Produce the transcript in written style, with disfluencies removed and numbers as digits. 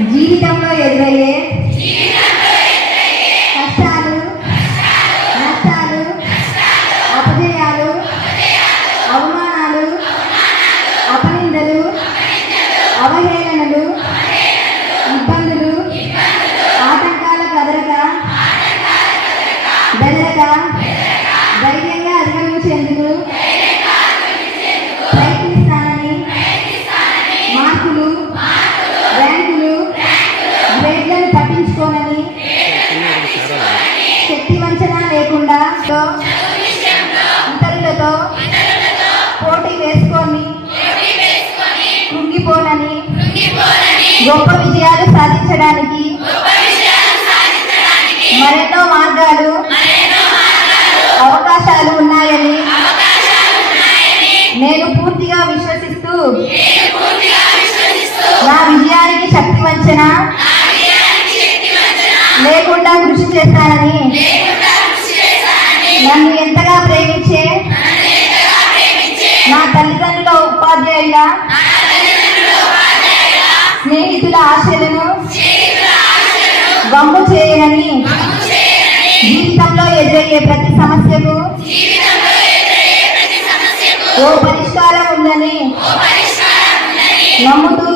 జీవితంలో ఎదురయ్యే కష్టాలు, నష్టాలు, అపజయాలు, అవమానాలు, అపనిందలు, అవహేళనలు, ఇబ్బందులు, ఆటంకాల బెదరక ధైర్యంగా అధిగమించేందుకు ప్రయత్నిస్తానని మార్కులు, ర్యాంకులు, గ్రేడ్లను పట్టించుకోనని శక్తి వంచన లేకుండా ఇతరులతో పోటీ వేసుకొని కృంగిపోనని గొప్ప విజయాలు సాధించడానికి మరెన్నో మార్గాలు, అవకాశాలు ఉన్నాయని నేను పూర్తిగా విశ్వసిస్తూ నా విజయానికి శక్తి వంచన లేకుండా కృషి చేస్తానని నన్ను ఎంతగా ప్రేమించే నా తల్లిదండ్రుల, ఉపాధ్యాయుల, స్నేహితుల ఆశలను వమ్ము చేయనని జీవితంలో ఎదురయ్యే ప్రతి సమస్యకు ఓ పరిష్కారం ఉందని నమ్ముతూ